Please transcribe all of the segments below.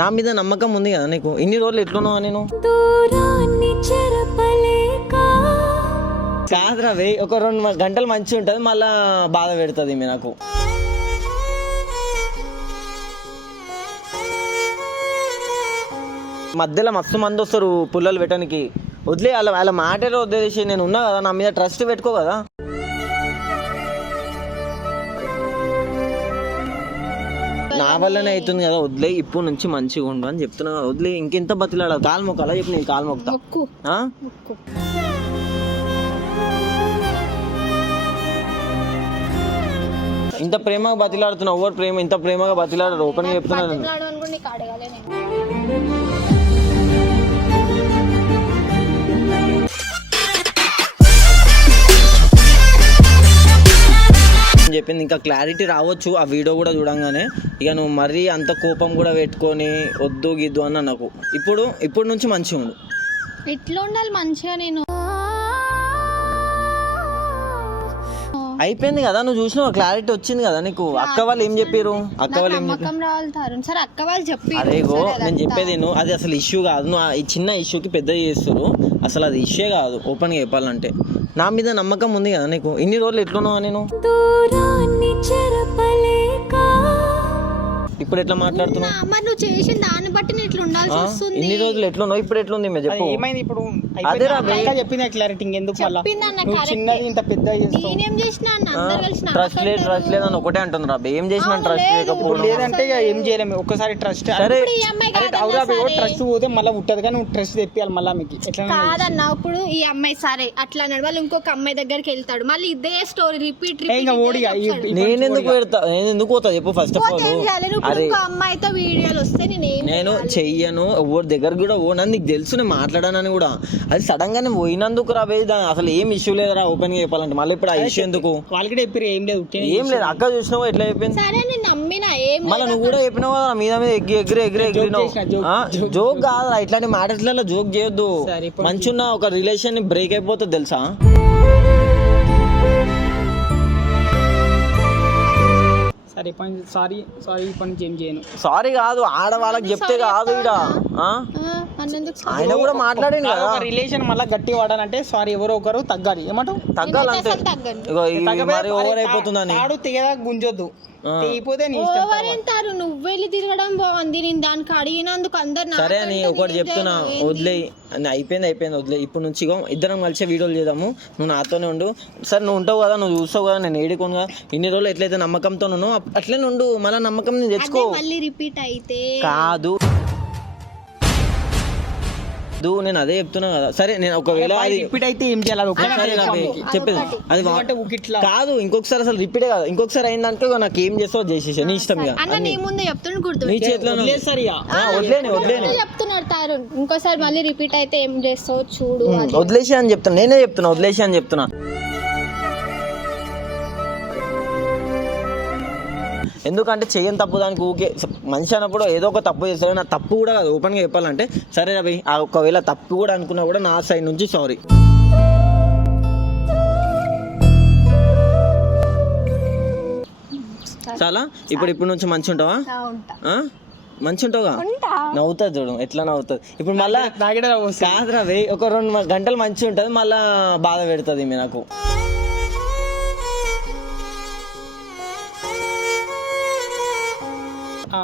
నా మీద నమ్మకం ఉంది కదా నీకు. ఇన్ని రోజులు ఎట్లున్నావా నేను? కాదురా వే, ఒక 2 గంటలు మంచిగా ఉంటుంది, మళ్ళా బాధ పెడుతుంది మీ నాకు. మధ్యలో మస్తు మంది వస్తారు పుల్లలు పెట్టడానికి. వదిలే, వాళ్ళ మాటలు వదిలేసి నేను ఉన్నా కదా, నా మీద ట్రస్ట్ పెట్టుకో కదా. నా వల్లనే అవుతుంది కదా, వదిలే. ఇప్పుడు నుంచి మంచిగా ఉండు అని చెప్తున్నా కదా, వదిలే. ఇంకెంత బతిలాడ కాలు మొక్క అలా చెప్పి నేను కాలు మొక్తా. ఇంత ప్రేమగా బతిలాడుతున్నావు. ఎవరు ప్రేమ ఇంత ప్రేమగా బతిలాడారు? ఓపెన్ గా చెప్తున్నాను. చెప్పింది ఇంకా క్లారిటీ రావచ్చు ఆ వీడియో కూడా చూడంగానే. ఇక నువ్వు మరీ అంత కోపం కూడా పెట్టుకొని వద్దు గిద్దు అన్న నాకు. ఇప్పుడు నుంచి మంచిగా ఉండు. ఇట్లా ఉండాలి మంచిగా. నేను అయిపోయింది కదా, నువ్వు చూసినావు, క్లారిటీ వచ్చింది కదా నీకు. అక్క వాళ్ళు ఏం చెప్పారు? అక్క వాళ్ళు ఏం చెప్పారు? అక్క వాళ్ళు చెప్పి అదేగో నేను చెప్పేది నువ్వు, అది అసలు ఇష్యూ కాదు. నువ్వు ఈ చిన్న ఇష్యూకి పెద్ద చేస్తారు. అసలు అది ఇష్యూ కాదు. ఓపెన్గా చెప్పాలంటే నా మీద నమ్మకం ఉంది కదా నీకు. ఇన్ని రోజులు ఎట్లున్నావా నేను? ఇప్పుడు ఎట్లా మాట్లాడుతున్నావు? నువ్వు చేసిన దాన్ని బట్టి నేను ఇట్లా ఉండాల్సి వస్తుంది. ఇన్ని రోజులు ఎట్లున్నావు, ఇప్పుడు ఎట్లుంది మీరు చెప్పు. ఏమైంది ఇప్పుడు? అదే రా చెప్పింది క్లారిటీ. ఎందుకు చిన్నది ఇంత పెద్ద ట్రస్ట్ లేదు అని ఒకటే అంటుంది రా. ఏం చేసినా ట్రస్ట్ లేకపోవడం లేదంటే ఏం చేయలేము. ఒక్కసారి ట్రస్ట్ ట్రస్ట్ పోతే మళ్ళీ ఉంటది కానీ నువ్వు ట్రస్ట్ తెప్పియాలి మళ్ళీ మీకు. ఎట్లా కాదన్నా, ఇప్పుడు ఈ అమ్మాయి సరే అట్లా అన్నాడు, వాళ్ళు ఇంకొక అమ్మాయి దగ్గరికి వెళ్తాడు, మళ్ళీ ఇదే స్టోరీ రిపీట్. నేను ఎందుకు పెడతా? నేను ఎందుకు పోతా చెప్పు? ఫస్ట్ ఆఫ్ ఆల్ అమ్మాయితో వీడియోలు వస్తే నేను చెయ్యను. ఎవరి దగ్గర కూడా పోను. నీకు తెలుసు నేను మాట్లాడానని కూడా. అది సడన్ గా నేను పోయినందుకు రాబోయే అసలు ఏం ఇష్యూ లేదురా. ఓపెన్ గా చెప్పాలంటే మళ్ళీ ఇప్పుడు ఆ ఇష్యూ ఎందుకు? వాళ్ళకి చెప్పారు ఏం లేదు. అక్క చూసినావు ఎట్లా చెప్పింది. మళ్ళీ నువ్వు కూడా చెప్పినావు కదా మీద మీద ఎగిరినావు. జోక్ కాదురా, ఇట్లాంటి మాటలలో జోక్ చేయొద్దు. మంచిగా ఒక రిలేషన్ బ్రేక్ అయిపోతుంది తెలుసా. సారీ కాదు, ఆడవాళ్ళకి చెప్తే కాదు. ఈడ ఆయన కూడా మాట్లాడింది కదా. రిలేషన్ మళ్ళీ గట్టి వాడాలంటే సారీ ఎవరో ఒకరు తగ్గాలి. ఏమంటావు? తగ్గాలంటే ఓవర్ అయిపోతుందని తెగదా గుంజొద్దు. నువ్వు వెళ్ళి తిరగడం బాగుంది. నేను దానికి అడిగినందుకు అందరు సరే అని ఒకటి చెప్తున్నా, వదిలే. అయిపోయింది వదిలే. ఇప్పుడు నుంచి ఇద్దరం కలిసి వీడియోలు చేద్దాము. నువ్వు నాతోనే ఉండు. సరే నువ్వు ఉంటావు కదా, నువ్వు చూస్తావు కదా నేను ఏడుకోనుగా. ఇన్ని రోజులు ఎట్లయితే నమ్మకంతో ఉన్నావు అట్లనే ఉండు. మళ్ళీ నమ్మకం నేను తెచ్చుకో. మళ్ళీ రిపీట్ అయితే కాదు. నేను అదే చెప్తున్నా కదా. సరే నేను ఒకవేళ చెప్పేది అది కాదు. ఇంకొకసారి అసలు రిపీటే కాదు. ఇంకొకసారి అయిందంటే నాకు ఏం చేస్తావు చేసేసా, నీ ఇష్టం. నీ చేతిలో చెప్తున్నారు. ఇంకోసారి మళ్ళీ రిపీట్ అయితే ఏం చేస్తావు చూడు. వదిలేసి అని చెప్తున్నా. నేనే చెప్తున్నా వదిలేసి అని చెప్తున్నా. ఎందుకంటే చెయ్యని తప్పు దానికి ఊకే మనిషి అన్నప్పుడు ఏదో ఒక తప్పు చేస్తాడు. నా తప్పు కూడా కాదు. ఓపెన్గా చెప్పాలంటే సరే రవి, ఒకవేళ తప్పు కూడా అనుకున్నా కూడా నా సైడ్ నుంచి సారీ. చాలా ఇప్పుడు నుంచి మంచి ఉంటావా? మంచి ఉంటావుగా? నవ్వుతుంది చూడు ఎట్లా నవ్వుతుంది. ఇప్పుడు మళ్ళా కాదు రవి, ఒక 2 గంటలు మంచి ఉంటుంది, మళ్ళా బాధ పెడుతుంది మీ నాకు.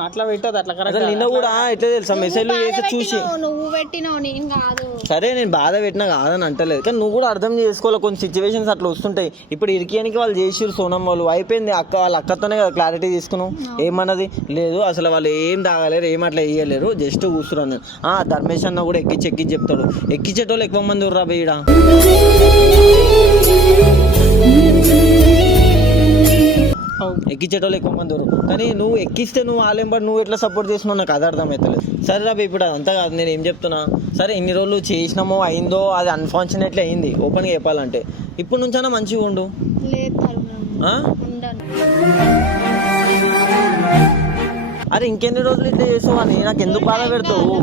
అట్లా పెట్టదు. అట్లా అసలు నిన్న కూడా ఎట్లా తెలుసా మెసేజ్లు చేసి చూసి నువ్వు పెట్టినావు, నేను కాదు. సరే నేను బాధ పెట్టినా కాదని అంటలేదు, కానీ నువ్వు కూడా అర్థం చేసుకోవాలి. కొన్ని సిచ్యువేషన్స్ అట్లా వస్తుంటాయి. ఇప్పుడు ఇరికియానికి వాళ్ళు చేసిరు సోనం వాళ్ళు. అయిపోయింది. వాళ్ళ అక్కతోనే కదా క్లారిటీ తీసుకున్నావు. ఏమన్నది లేదు అసలు వాళ్ళు ఏం తాగలేరు, ఏం అట్లా వేయలేరు, జస్ట్ కూర్చున్నాను. ధర్మేష్ అన్న కూడా ఎక్కించి చెప్తాడు. ఎక్కించేటోళ్ళు ఎక్కువ మంది ఉర్రా బీడ. ఎక్కించేటోళ్ళు ఎక్కువ మంది ఉన్నారు, కానీ నువ్వు ఎక్కిస్తే నువ్వు ఆలెంబడి నువ్వు ఎట్లా సపోర్ట్ చేసినావు నాకు అది అర్థమవుతలేదు. సరే రా ఇప్పుడు అదంతా కాదు, నేను ఏం చెప్తున్నా. సరే ఇన్ని రోజులు చేసినామో అయిందో అది అన్ఫార్చునేట్లీ అయింది. ఓపెన్గా చెప్పాలంటే ఇప్పుడు నుంచైనా మంచిగా ఉండు. అరే ఇంకెన్ని రోజులు ఇట్లా చేసావు అని నాకు ఎందుకు బాధ పెడతావు?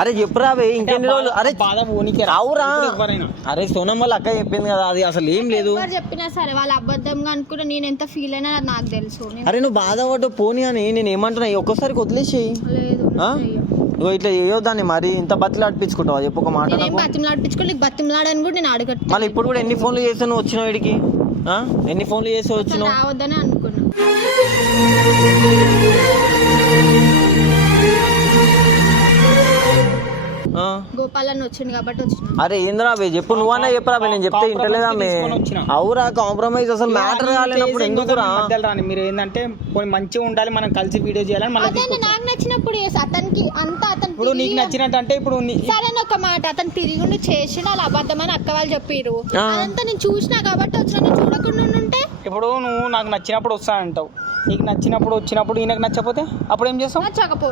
అరే చెప్పురా బే ఇంకెన్ని రోజులు అరే బాధ పోనీకి రావురా ఎవరైనా అరే సోనం వాళ్ళ అక్క చెప్పింది కదా అది అసలు ఏం లేదు ఎవరు చెప్పినా సరే వాళ్ళు అబద్ధంగా అనుకుంటే నేను ఎంత ఫీల్ అయినా అది నాకు తెలుసు అరే నువ్వు బాధపడ్డు పోనీ అని నేను ఏమంటున్నా ఒక్కసారికి వదిలేసేయి లేదు ఆ? ఇగో ఇట్లా చేయొద్దాన్ని మరి ఇంత బతిలు ఆడిపించుకుంటావా చెప్పు ఒక మాట నేనేం నాకు. బతిమలాడిపించుకో నీకు బతిమలాడని కూడా నేను అడగట్టు మళ్ళీ ఇప్పుడు కూడా ఎన్ని ఫోన్లు చేసావు నువ్వు వచ్చినావు ఇడికి ఎన్ని ఫోన్లు చేసి వచ్చినావు రావద్దని అనుకున్నా ఆ? గోపాలన్న వచ్చింది కాబట్టి వచ్చిన అరే ఏంద్రా బే చెప్పు నువ్వన్నా చెప్పురా బే నేను చెప్తే ఇంటలేదా మే తీసుకొని వచ్చిన. అవురా కాంప్రమైజ్ అసలు మ్యాటర్ కాలేనప్పుడు ఎందుకురా మధ్యలో రాని మీరు ఏంటంటే పోనీ మంచిగా ఉండాలి మనం కలిసి వీడియో చేయాలని మళ్ళీ అదే నాకు నచ్చినప్పుడు చేసి అతనికి అంతా అతను ఇప్పుడు నీకు నచ్చినట్టు అంటే ఇప్పుడు సరే ఒక మాట అతను తిరిగి చేసిన వాళ్ళు అబద్ధమని అక్క వాళ్ళు చెప్పారు ఆ. అదంతా నేను చూసినా కాబట్టి వచ్చిన నేను చూడకుండా ఉంటే ఇప్పుడు నువ్వు నాకు నచ్చినప్పుడు వస్తా అంటావు నీకు నచ్చినప్పుడు వచ్చినప్పుడు ఈయనకు నచ్చకపోతే అప్పుడు ఏం చేస్తావు నచ్చకపో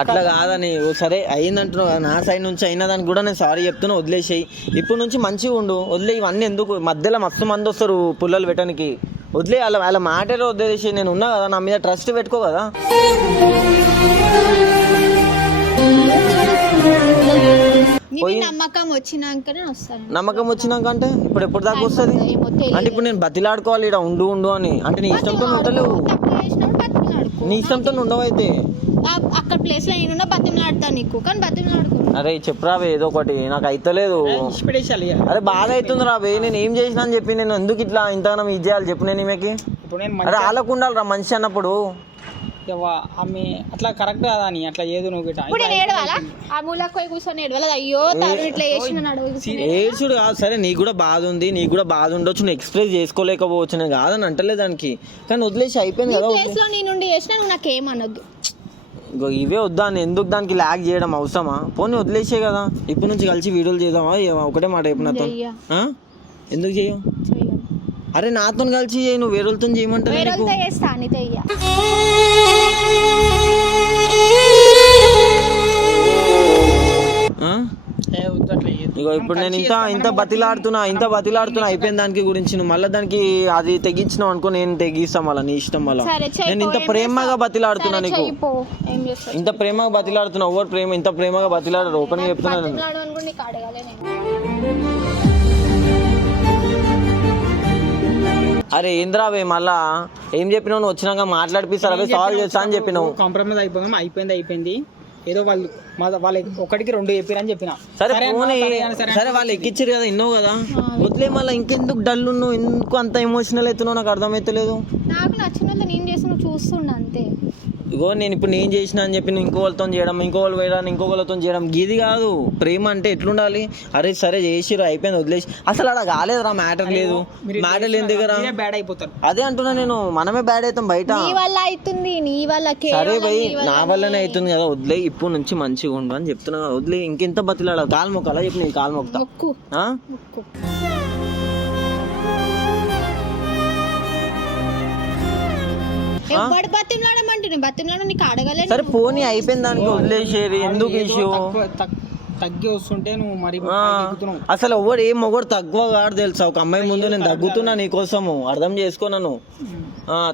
అట్లా కాదని ఓ సరే అయిందంటున్నావు కదా, నా సైడ్ నుంచి అయినా దానికి కూడా నేను సారీ చెప్తున్నా వదిలేసేయి ఇప్పుడు నుంచి మంచిగా ఉండు వదిలే ఇవన్నీ ఎందుకు మధ్యలో మస్తు మంది వస్తారు పుల్లలు పెట్టడానికి వదిలే వాళ్ళ మాటలో వదిలేసి నేను ఉన్నా కదా నా మీద ట్రస్ట్ పెట్టుకో కదా నమ్మకం వచ్చినాకనే వస్తాను నమ్మకం వచ్చినాక అంటే ఇప్పుడు ఎప్పుడు దాకా వస్తుంది ఏమో తెలియదు. అంటే ఇప్పుడు నేను బతిలాడుకోవాలి ఇక్కడ ఉండు ఉండు అని అంటే నీ ఇష్టంతో ఉండలేవు తప్పు చేసినప్పుడు బతిమలాడుకో నీ ఇష్టంతో ఉండవు అయితే అక్కడ ప్లేస్ లో నేనున్నా బతిమలాడతా నీకు కానీ బతిమలాడుకో అరే చెప్పురావే ఏదో ఒకటి నాకు అయితలేదు ఇష్టపడేసాలి అరే బాగా అవుతుంది రావే నేను ఏం చేసినా అని చెప్పి నేను ఎందుకు ఇట్లా ఇంతగానం ఇది చేయాలి చెప్పు నేను ఈమెకి ఇప్పుడు నేను అరే వాళ్ళకు ఉండాలి రా మనిషి అన్నప్పుడు ఆమె అట్లా కరెక్ట్ కాదా అని అట్లా ఏదో నువ్వు గిట్ట. ఇప్పుడు నేను ఏడవాలా ఆ మూలకు పోయి కూర్చొని ఏడవాలా అయ్యో తను ఇట్లా చేసి నన్ను అడుగు ఏడ్చుడు కాదు సరే నీకు కూడా బాధ ఉంది నీకు కూడా బాధ ఉండొచ్చు నువ్వు ఎక్స్ప్రెస్ చేసుకోలేకపోవచ్చు నేను కాదని అంటలేదు దానికి కానీ వదిలేసి అయిపోయింది కదా ప్లేస్ లో నీ నుండి చేసినా నువ్వు నాకేమనొద్దు ఇగో ఇవే వద్దా అని ఎందుకు దానికి ల్యాగ్ చేయడం అవసరమా పోనీ వదిలేసే కదా ఇప్పటి నుంచి కలిసి వీడియోలు చేద్దామా ఒకటే మాట చెప్పు నాతో చెయ్య. ఆ? ఎందుకు చేయవు చెయ్యను. అరే నాతో కలిసి చేయి నువ్వు వేరేతో చేయమంటావు నీకు వేరేతో చేస్తా నీతో చెయ్య. ఆ? ఏ వద్దు అట్లా చేయొద్దు. ఇగో ఇప్పుడు నేను ఇంత బతిలాడుతున్నా అయిపోయిన దానికి గురించి నువ్వు మళ్ళీ దానికి అది తెగించినావు అనుకో నేను తెగిస్తా మళ్ళీ నీ ఇష్టం మళ్ళీ సరే చెయ్యి నేను ఇంత పో, ఏం ప్రేమగా చేస్తావ్? బతిలాడుతున్నా సరే, నీకు చెయ్యి పో. ఏం చేస్తావు? ఇంత ప్రేమగా బతిలాడుతున్నా ఎవరు ప్రేమ ఇంత ప్రేమగా బతిలాడరు ఓపెన్ గా చెప్తున్నాను నేను. బతిమలాడు అని కూడా నీకు అడగాలే నేను. అరే ఏంద్రావే మళ్ళా ఏం చెప్పినావు నువ్వు వచ్చినాక మాట్లాడిపిస్తారు అవే సాల్వ్ చేస్తా అని చెప్పినావు కాంప్రమైజ్ అయిపోయింది ఏదో వాళ్ళు వాళ్ళకి ఒకటికి రెండు చెప్పారని చెప్పిన సరే అన్న, పోనీ సరే సరే వాళ్ళు ఎక్కిచ్చారు కదా ఇన్నో కదా వదిలే మళ్ళీ ఇంకెందుకు డల్ ఉన్నావు ఎందుకు అంత ఎమోషనల్ అవుతున్నావు నాకు అర్థమైతలేదు నాకు నచ్చినంత నేను చేసి నువ్వు చూస్తుండ అంతే ఇగో నేను ఇప్పుడు నేను చేసిన అని చెప్పి నేను ఇంకో వాళ్ళతో చేయడం ఇంకో వాళ్ళు వేయడానికి ఇంకో వాళ్ళతో చేయడం ఇది కాదు ప్రేమ అంటే ఎట్లుండాలి అరే సరే చేసిరు అయిపోయింది వదిలేసి అసలు అలా కాలేదురా మ్యాటర్ లేదు మ్యాటర్ లేని దగ్గర బ్యాడ్ అయిపోతారు అదే అంటున్నా నేను మనమే బ్యాడ్ అవుతాం బయట నీ వల్ల అవుతుంది నీ వల్ల సరే కేవలం భయ్ నీ వల్ల. నా వల్లనే అవుతుంది కదా వదిలే ఇప్పుడు నుంచి మంచిగా ఉండు అని చెప్తున్నా కదా, వదిలే ఇంకెంత బతిలాడ కాలు మొక్కలా చెప్పి నేను కాలు మొక్తా మొక్కు ఆ? మొక్కు ఎవడు బతిమలాడమంటే బతిమలాడ నీకు అడగలే సరే పోనీ అయిపోయింది దానికి వదిలేసేది ఎందుకు ఇష్యూ తగ్గి వస్తుంటే నువ్వు మరి ఎక్కుతున్నావు. అసలు ఎవడు ఏం మొగడు తక్కువ కాదు తెలుసా ఒక అమ్మాయి ముందు నేను తగ్గుతున్నా నీకోసము అర్థం చేసుకో నన్ను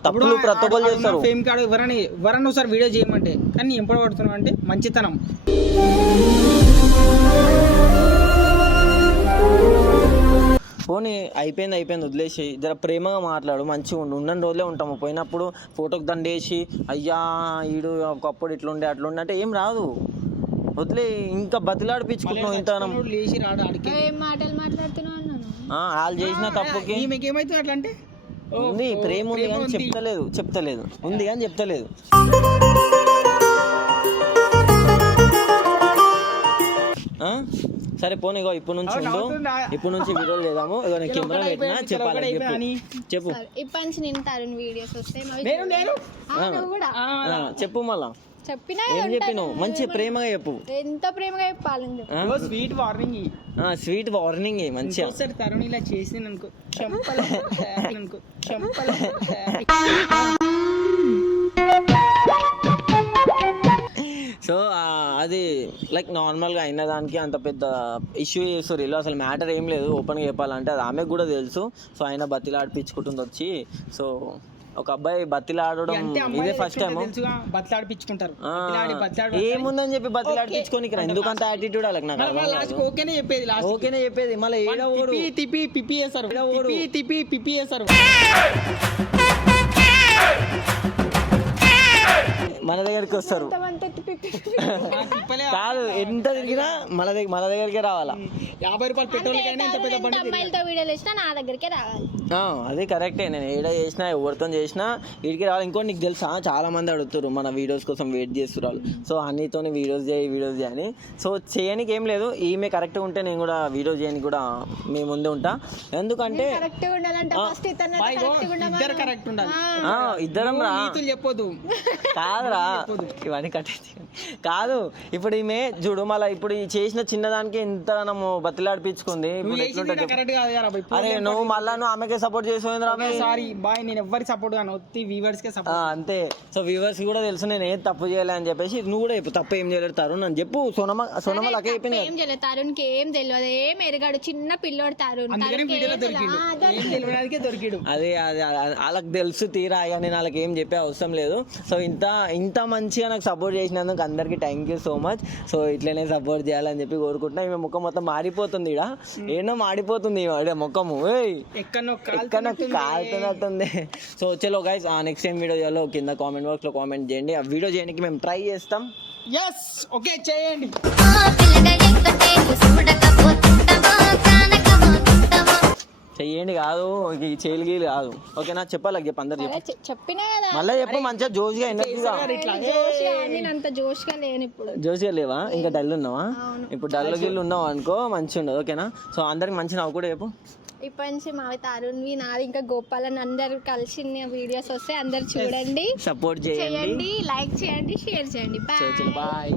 తప్పులు ప్రతి ఒక్కరు చేస్తారు ఫేమ్ కాడు ఎవరన్నా ఒకసారి వీడియో చేయమంటే కానీ ఎంపడ పడుతున్నావు అంటే మంచితనం పోనీ అయిపోయింది వదిలేసి జర ప్రేమగా మాట్లాడు మంచిగా ఉండు ఉన్న రోజులే ఉంటాము పోయినప్పుడు ఫోటోకి దండేసి అయ్యా ఈడు ఒకప్పుడు ఇట్లుండే అట్లుండే అంటే ఏం రాదు వదిలే ఇంకా బతిలాడిపించుకుంటున్నావు ఇంత లేచి రాడు ఆడికి ఏం మాటలు మాట్లాడుతున్నావు అన్నాను వాళ్ళు చేసిన తప్పుకి మీకు ఏమైతుంది అట్లా అంటే ఉంది ప్రేమ ఉంది కానీ చెప్తలేదు ఉంది కానీ చెప్తలేదు ఆ? సరే పోనీ ఇగో ఇప్పుడు నుంచి ఉండు ఇప్పుడు నుంచి వీడియోలు చేద్దాము ఇగో నేను కెమెరా పెట్టినా చెప్పాలి చెప్పు సరే, ఇప్పటి నుంచి నేను తరుణ్ వీడియోస్ వస్తే నువ్వు కూడా చెప్పు మళ్ళా చెప్పినా ఏం చెప్పినావు మంచి ప్రేమగా చెప్పు ఎంత ప్రేమగా చెప్పాలని చెప్పు స్వీట్ వార్నింగ్ స్వీట్ వార్నింగ్ మంచిగా ఒకసారి తరుణ్ ఇలా చేసి అనుకో చెంపలు అనుకో చెంపలు సో అది లైక్ నార్మల్గా అయిన దానికి అంత పెద్ద ఇష్యూ చేస్తారు వీళ్ళు అసలు మ్యాటర్ ఏం లేదు ఓపెన్గా చెప్పాలంటే అది ఆమెకు కూడా తెలుసు సో ఆయన బతిలాడిపించుకుంటుంది వచ్చి సో ఒక అబ్బాయి బతిలాడడం అంటే ఇదే అమ్మాయిలు ఫస్ట్ టైం తెలుసుగా బతలాడిపించుకుంటారు ఏముందని చెప్పి బతిలాడిపించుకొని ఎందుకంత యాటిట్యూడ్ వాళ్ళకి నాకు అర్థం లాస్ట్ కాదు. ఓకేనే చెప్పేది లాస్ట్ ఓకేనే చెప్పేది మళ్ళీ ఏడ ఓడు తిప్పి పిప్పి చేస్తారు తిప్పి పిప్పి చేస్తారు మన దగ్గరికి వస్తారు కాదు ఎంత తిరిగినా మన దగ్గరికే రావాలా 50 రూపాయలు పెట్రోల్ కైనా ఇంత పెద్ద బండి అమ్మాయిలతో వీడియోలు వేసినా నా దగ్గరికే రావాలి. అది కరెక్టే. నేను ఏడ చేసినా ఎవరితో చేసినా వీడికి రావాలి. ఇంకోటి నీకు తెలుసా, చాలా మంది అడుగుతారు మన వీడియోస్ కోసం వెయిట్ చేస్తున్నారు. సో అన్నితోని వీడియోస్ చేయని. సో చేయనికి ఏం లేదు, ఈమె కరెక్ట్గా ఉంటే నేను కూడా వీడియోస్ చేయడానికి కూడా మీ ముందే ఉంటా. ఎందుకంటే కరెక్ట్గా ఉండాలంటే ఫస్ట్ ఇద్దరు కరెక్ట్ ఉండాలి. ఇద్దరం రా నీతులు చెప్పొద్దు. కాదురా ఇవన్నీ కట్టేసి కాదు. ఇప్పుడు ఈమె చూడు మళ్ళీ ఇప్పుడు ఈ చేసిన చిన్నదానికి ఎంత నమ్ము బతిలాడిపించుకుంది. ఇప్పుడు ఎట్లుంటుంది కరెక్ట్ కాదు కదా బాయ్. అరే నువ్వు మళ్ళా నువ్వు ఆమెకే సపోర్ట్ చేసేది సారీ బాయ్, నేను ఎవరికి సపోర్ట్ గాను వ్యూవర్స్ కే సపోర్ట్. అంతే. సో వ్యూవర్స్ కూడా తెలుసు నేను ఏం తప్పు చేయలే అని చెప్పేసి నువ్వు కూడా చెప్పు తప్పు ఏం చేయలేదు తరుణ్ అని చెప్పు. సోనమ్మ లకే చెప్పింది ఏం చేయలేదు తరుణ్కి, ఏం తెలియదు, ఏం ఎరగాడు, చిన్న పిల్లోడు తరుణ్. అందుకని వీడియోలో దొరికిండు, ఏం తెలియడానికే దొరికిడు. అదే వాళ్ళకి తెలుసు తీరా, ఇక నేను వాళ్ళకి ఏం చెప్పే అవసరం లేదు. సో ఇంత మంచిగా నాకు సపోర్ట్ చేసినందుకు అందరికి thank you so much. So ఇట్లనే సపోర్ట్ చేయాలని చెప్పి కోరుకుంటున్నా. ఈమె ముఖం మొత్తం మాడిపోతుంది, ఇడ ఏమో మాడిపోతుంది ముఖము, ఎక్కడో కాలుతున్నట్టుంది. సో చలో గైస్, నెక్స్ట్ టైం వీడియోలో కింద కామెంట్ బాక్స్ లో కామెంట్ చేయండి. ఆ వీడియో చేయడానికి మేము ట్రై చేస్తాం. ఎస్ ఓకే చేయండి. చెయ్యండి కాదు, చేయగలి కాదు. ఓకేనా? చెప్పాలి చెప్పు, అందరు చెప్పు. చెప్పినా కదా మళ్ళీ చెప్పు, మంచిగా జోష్గా ఎనర్జీగా. నేను అంత జోష్గా లేను ఇప్పుడు. జోష్గా లేవా? ఇంకా డల్ ఉన్నావా? ఇప్పుడు డల్ గిల్లు ఉన్నావు అనుకో మంచిగా ఉండదు. ఓకేనా? సో అందరికి మంచి నవ్వు కూడా చెప్పు. ఇప్పటి నుంచి మావి తరుణ్వి నాది ఇంకా గోపాలని అందరు కలిసి వీడియోస్ వస్తే అందరు చూడండి, సపోర్ట్ చేయండి, లైక్ చేయండి, షేర్ చేయండి. బాయ్.